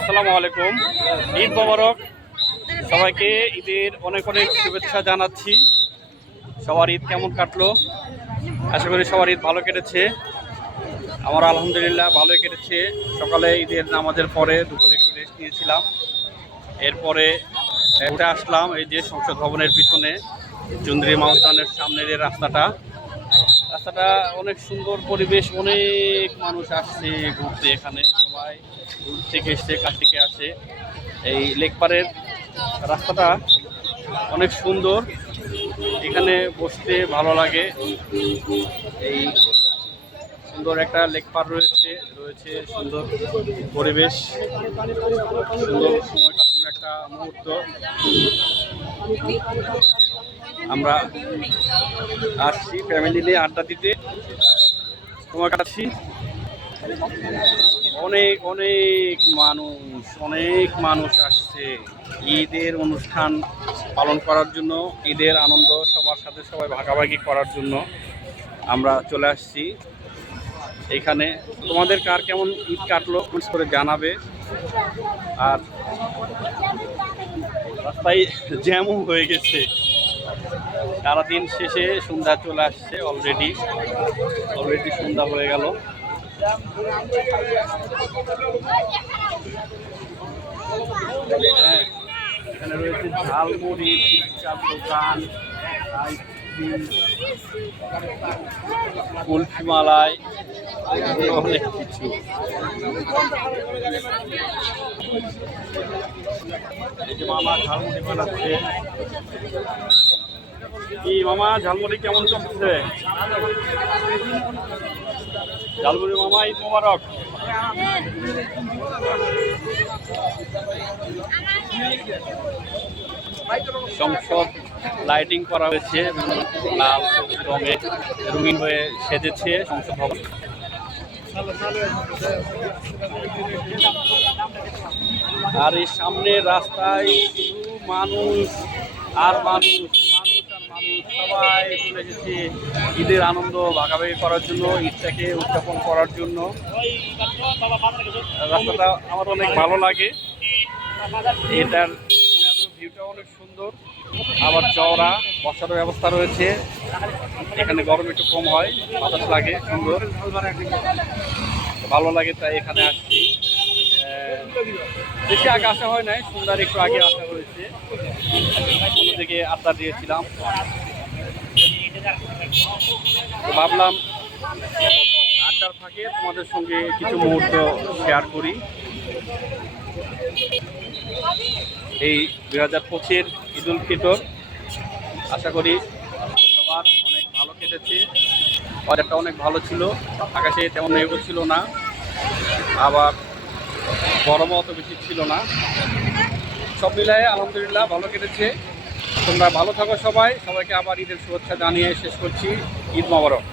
আসসালামু আলাইকুম। ঈদ মোবারক। সবাইকে ঈদের অনেক অনেক শুভেচ্ছা জানাচ্ছি। সবার ঈদ কেমন কাটলো? আশা করি সবার ঈদ ভালো কেটেছে। আমার আলহামদুলিল্লাহ ভালোই কেটেছে। সকালে ঈদের নামাজের পরে দুপুরে একটু রেস্ট নিয়েছিলাম। এরপরে উঠে আসলাম এই যে সংসদ ভবনের পিছনে চুন্দ্রি মাউন্টানের সামনের রাস্তাটা। রাস্তাটা অনেক সুন্দর পরিবেশ, অনেক মানুষ আসছে ঘুরতে এখানে, সবাই দূর থেকে এসছে কাছ থেকে আসে। এই লেকপারের রাস্তাটা অনেক সুন্দর, এখানে বসতে ভালো লাগে। এই সুন্দর একটা লেক পার রয়েছে রয়েছে সুন্দর পরিবেশ, সুন্দর সময় কাটানোর একটা মুহূর্ত। আমরা আসছি ফ্যামিলি নিয়ে আড্ডা দিতে। তোমার কাটাচ্ছি অনেক অনেক মানুষ অনেক মানুষ আসছে। ঈদের অনুষ্ঠান পালন করার জন্য, ঈদের আনন্দ সবার সাথে সবাই ভাগাভাগি করার জন্য আমরা চলে আসছি। এখানে তোমাদের কার কেমন ঈদ কাটলো, কমেন্টস করে জানাবে। আর রাস্তায় জ্যামও হয়ে গেছে। সারাদিন শেষে সন্ধ্যা চলে আসছে অলরেডি অলরেডি সন্ধ্যা হয়ে গেল। হ্যাঁ, এখানে রয়েছে ঝালমুড়ি ফুচকার দোকান আইসক্রিম কুলফি মালাই অনেক কিছু। মামা ঝালমুড়ি বানাচ্ছে। কি মামা, ঝালমুড়ি কেমন চলছে? ঝালমুড়ি মামা ঈদ মোবারক। সংসদ লাইটিং করা হয়েছে, লাল রঙে রঙিন হয়ে সেজেছে সংসদ ভবন। আর এই সামনে রাস্তায় মানুষ আর মানুষ। সবাই চলে গেছে, ঈদের আনন্দ ভাগাভাগি করার জন্য, ঈদটাকে উদযাপন করার জন্য। রাস্তাটা আমার অনেক ভালো লাগে। এটার ভিউটা অনেক সুন্দর। আবার চওড়া বসার ব্যবস্থা রয়েছে। এখানে গরম একটু কম হয়, বাতাস লাগে, সুন্দর। ভালো লাগে তাই এখানে আসছি। বেশি আগে আসা হয় নাই সন্ধ্যার একটু আগে আসা হয়েছে। আড্ডা দিয়েছিলাম। তো ভাবলাম আড্ডার ফাঁকে তোমাদের সঙ্গে কিছু মুহূর্ত শেয়ার করি। এই দুই হাজার পঁচিশের ঈদ উল ফিতর, আশা করি সবার অনেক ভালো কেটেছে। বাজারটা অনেক ভালো ছিল, আকাশে তেমন মেঘও ছিল না। আবার গরমও অত বেশি ছিল না। সব মিলায়ে আলহামদুলিল্লাহ ভালো কেটেছে। তোমরা ভালো থাকো সবাই। সবাইকে আবার ঈদের শুভেচ্ছা জানিয়ে শেষ করছি। ঈদ মোবারক।